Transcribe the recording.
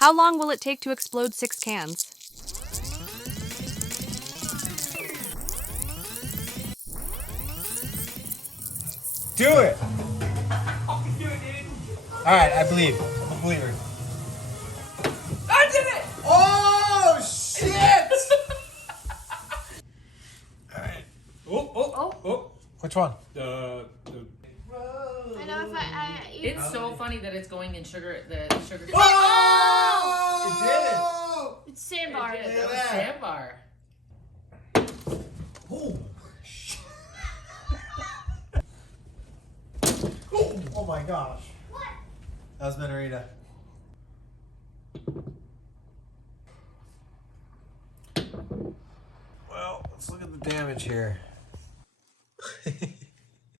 How long will it take to explode 6 cans? Do it! Alright, I believe. I'm a believer. I did it! Oh, shit! Alright. Oh. Which one? The I know if I eat It's so funny that it's going in sugar. The sugar. Oh! it's sandbar. It did. Look That at was that. sandbar. Oh, shit. Oh my gosh. What? That was Menorita. Well, let's look at the damage here.